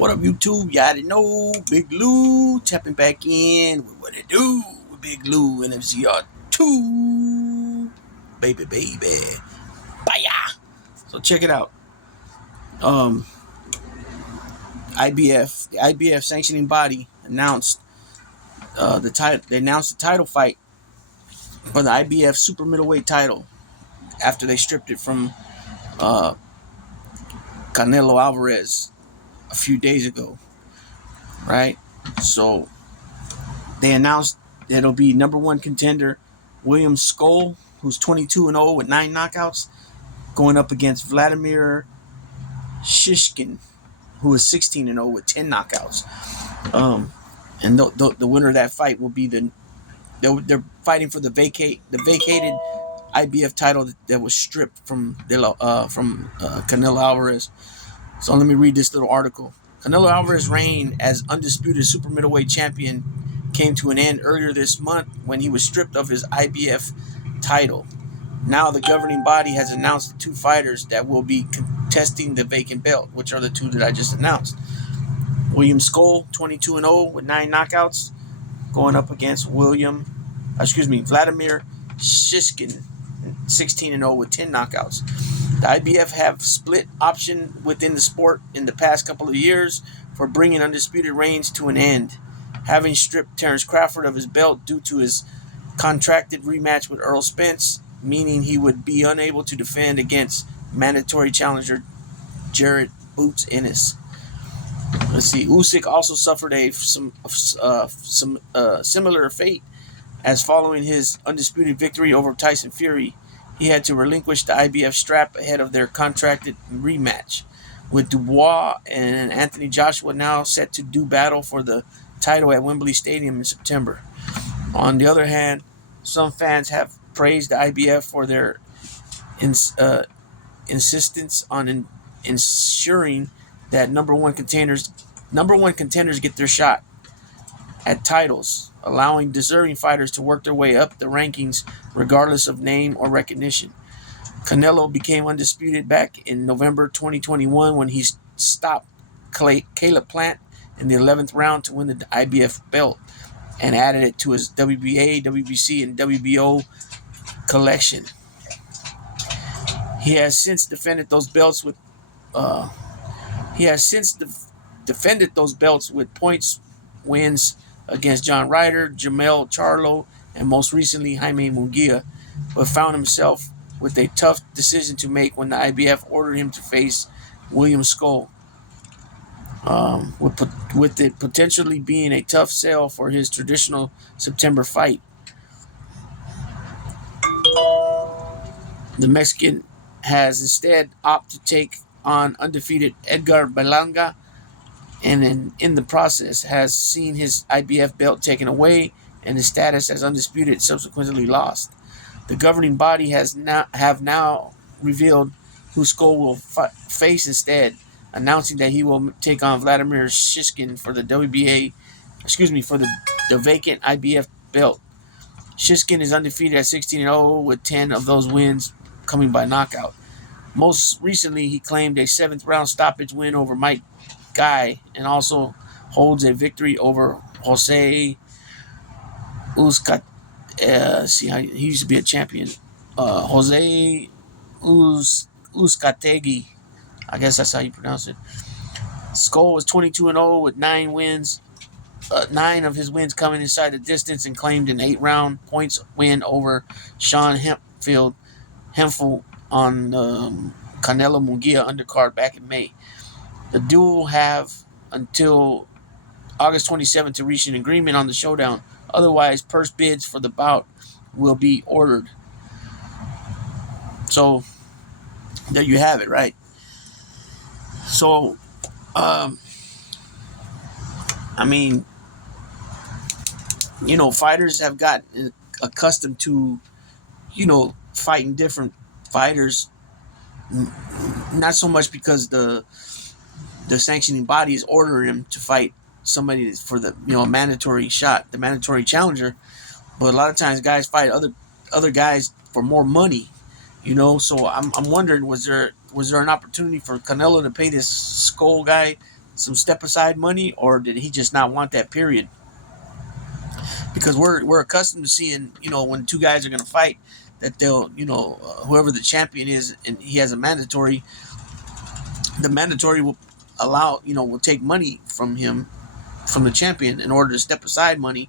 What up, YouTube? Y'all didn't know. Big Lou tapping back in with what it do with Big Lou and MCR2. Baby. Bye. So check it out. The IBF sanctioning body announced the title. They announced the title fight for the IBF super middleweight title after they stripped it from Canelo Alvarez a few days ago. Right? So they announced that it'll be number one contender William Skoll, who's 22-0 with 9 knockouts, going up against Vladimir Shishkin, who is 16-0 with 10 knockouts. And the winner of that fight will be they're fighting for the vacated IBF title that was stripped from Canelo Alvarez. So let me read this little article. Canelo Alvarez's reign as undisputed super middleweight champion came to an end earlier this month when he was stripped of his IBF title. Now the governing body has announced the 2 fighters that will be contesting the vacant belt, which are the 2 that I just announced. William Skoll, 22-0 with 9 knockouts, going up against Vladimir Shishkin, 16-0 with 10 knockouts. The IBF have split option within the sport in the past couple of years for bringing undisputed reigns to an end, having stripped Terence Crawford of his belt due to his contracted rematch with Errol Spence, meaning he would be unable to defend against mandatory challenger Jared Boots Ennis. Let's see. Usyk also suffered some similar fate, as following his undisputed victory over Tyson Fury, he had to relinquish the IBF strap ahead of their contracted rematch, with Dubois and Anthony Joshua now set to do battle for the title at Wembley Stadium in September. On the other hand, some fans have praised the IBF for their insistence on ensuring that number one contenders get their shot at titles, allowing deserving fighters to work their way up the rankings regardless of name or recognition. Canelo became undisputed back in November 2021 when he stopped Caleb Plant in the 11th round to win the IBF belt and added it to his WBA, WBC, and WBO collection. He has since defended those belts with points wins against John Ryder, Jamel Charlo, and most recently Jaime Munguia, but found himself with a tough decision to make when the IBF ordered him to face William Skoll, with it potentially being a tough sell for his traditional September fight. The Mexican has instead opted to take on undefeated Edgar Berlanga, and in the process has seen his IBF belt taken away and his status as undisputed subsequently lost. The governing body have now revealed who Skoll will face instead, announcing that he will take on Vladimir Shishkin for the the vacant IBF belt. Shishkin is undefeated at 16-0 with 10 of those wins coming by knockout. Most recently, he claimed a 7th round stoppage win over Mike Guy, and also holds a victory over Jose Uzcat. He used to be a champion. Jose Uzcategui. I guess that's how you pronounce it. Skoll was 22-0 with 9 wins. 9 of his wins coming inside the distance, and claimed an 8-round points win over Sean Hemphill on Canelo Munguia undercard back in May. The duo will have until August 27th to reach an agreement on the showdown. Otherwise, purse bids for the bout will be ordered. So, there you have it, right? So, fighters have gotten accustomed to, fighting different fighters. Not so much because the sanctioning body is ordering him to fight somebody for the mandatory shot, the mandatory challenger, but a lot of times guys fight other guys for more money, So I'm wondering, was there an opportunity for Canelo to pay this Skoll guy some step aside money, or did he just not want that period? Because we're accustomed to seeing, when two guys are going to fight, that they'll, whoever the champion is, and he has a mandatory, the mandatory will allow, will take money from him, from the champion, in order to step aside money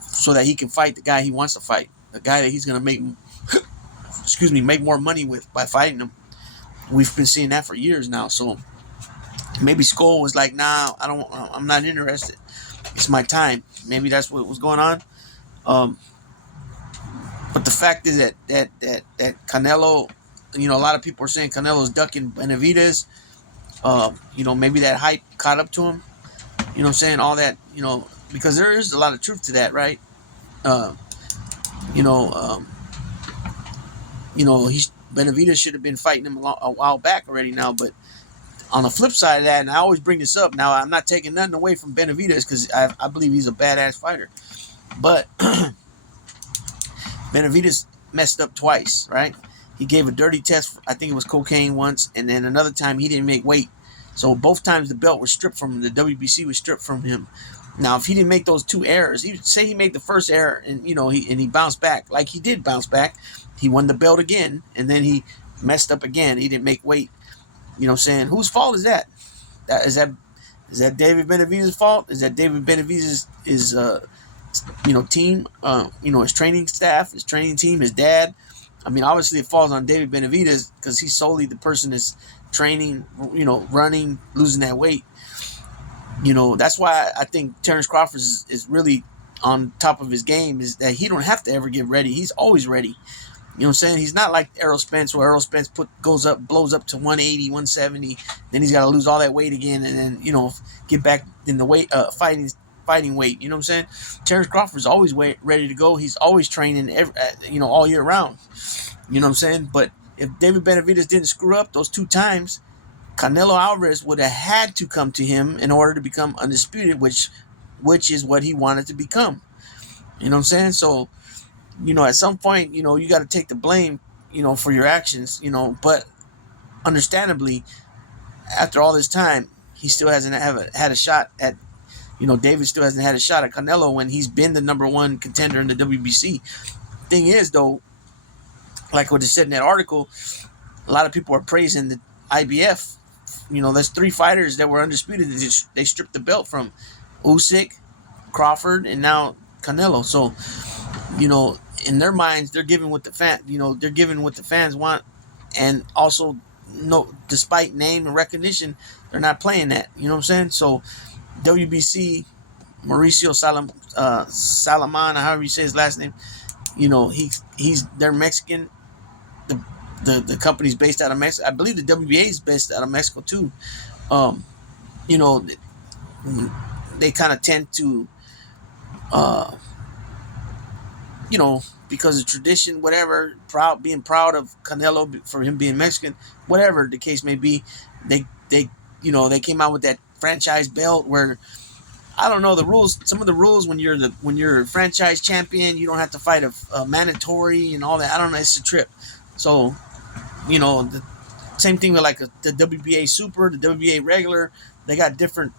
so that he can fight the guy he wants to fight, the guy that he's going to make, make more money with by fighting him. We've been seeing that for years now. So maybe Skull was like, nah, I'm not interested. It's my time. Maybe that's what was going on. But the fact is that Canelo, a lot of people are saying Canelo's ducking Benavidez. Maybe that hype caught up to him. You know what I'm saying? All that, because there is a lot of truth to that, right? Benavidez should have been fighting him a while back already now. But on the flip side of that, and I always bring this up, now I'm not taking nothing away from Benavidez because I believe he's a badass fighter. But Benavidez messed up twice, right? He gave a dirty test, I think it was cocaine once, and then another time he didn't make weight. So both times the belt was stripped from him, the WBC was stripped from him. Now, if he didn't make those two errors, say he made the first error and he bounced back, like he did bounce back, he won the belt again, and then he messed up again. He didn't make weight. You know what I'm saying? Whose fault is that? Is that David Benavidez's fault? Is that David Benavidez's team, his training staff, his training team, his dad? I mean, obviously it falls on David Benavidez because he's solely the person that's training, running, losing that weight. That's why I think Terrence Crawford is really on top of his game, is that he don't have to ever get ready. He's always ready. You know what I'm saying? He's not like Errol Spence, where Errol Spence blows up to 180, 170. Then he's got to lose all that weight again and then, get back in the weight, fighting weight. You know what I'm saying? Terrence Crawford's always ready to go. He's always training, all year round. You know what I'm saying? But if David Benavidez didn't screw up those two times, Canelo Alvarez would have had to come to him in order to become undisputed, which is what he wanted to become. You know what I'm saying? So, at some point, you got to take the blame, for your actions, but understandably, after all this time, he still hasn't had a shot at, David still hasn't had a shot at Canelo when he's been the number one contender in the WBC. Thing is, though, like what it said in that article, a lot of people are praising the IBF. There's three fighters that were undisputed. They stripped the belt from: Usyk, Crawford, and now Canelo. So, in their minds, they're giving what the they're giving what the fans want, and also, despite name and recognition, they're not playing that. You know what I'm saying? So, WBC, Mauricio Salaman, however you say his last name, they're Mexican. The company's based out of Mexico. I believe the WBA is based out of Mexico too. They kind of tend to, because of tradition, whatever, being proud of Canelo for him being Mexican, whatever the case may be, they came out with that franchise belt where, I don't know the rules. Some of the rules when you're a franchise champion, you don't have to fight a mandatory and all that. I don't know. It's a trip. So, the same thing with like the WBA Super, the WBA Regular. They got different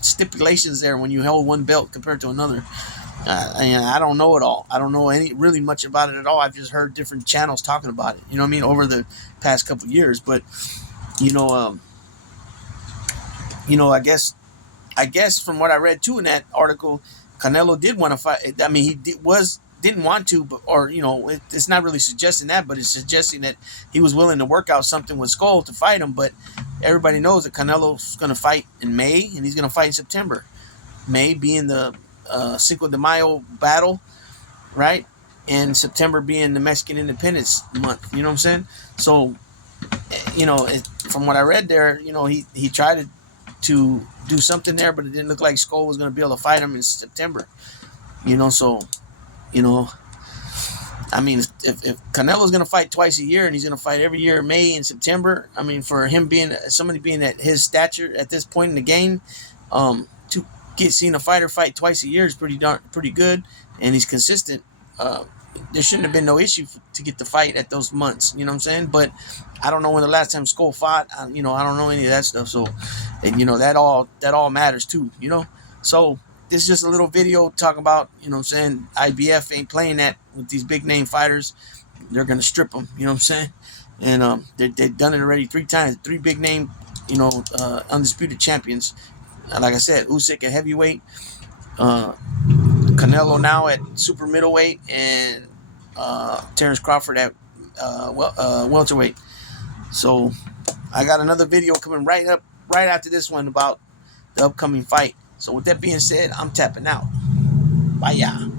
stipulations there when you hold one belt compared to another. And I don't know it all. I don't know really much about it at all. I've just heard different channels talking about it. You know what I mean? Over the past couple of years, but I guess from what I read too in that article, Canelo did want to fight. I mean, he didn't want to, but it's not really suggesting that, but it's suggesting that he was willing to work out something with Skull to fight him. But everybody knows that Canelo's going to fight in May and he's going to fight in September. May being the Cinco de Mayo battle, right? And September being the Mexican Independence Month. You know what I'm saying? So, from what I read there, he tried to do something there, but it didn't look like Skull was going to be able to fight him in September. So, I mean, if Canelo's going to fight twice a year and he's going to fight every year, May and September, I mean, for him somebody being at his stature at this point in the game, to seeing a fighter fight twice a year is pretty good, and he's consistent. There shouldn't have been no issue to get the fight at those months. You know what I'm saying? But I don't know when the last time Skull fought. I don't know any of that stuff. So, and that all matters too. So this is just a little video talking about, what I'm saying, IBF ain't playing that with these big name fighters. They're gonna strip them. You know what I'm saying? And they've done it already 3 times. 3 big name, undisputed champions. Like I said, Usyk at heavyweight, uh, Canelo now at super middleweight, and Terrence Crawford at welterweight. So I got another video coming right after this one about the upcoming fight. So with that being said, I'm tapping out. Bye, y'all.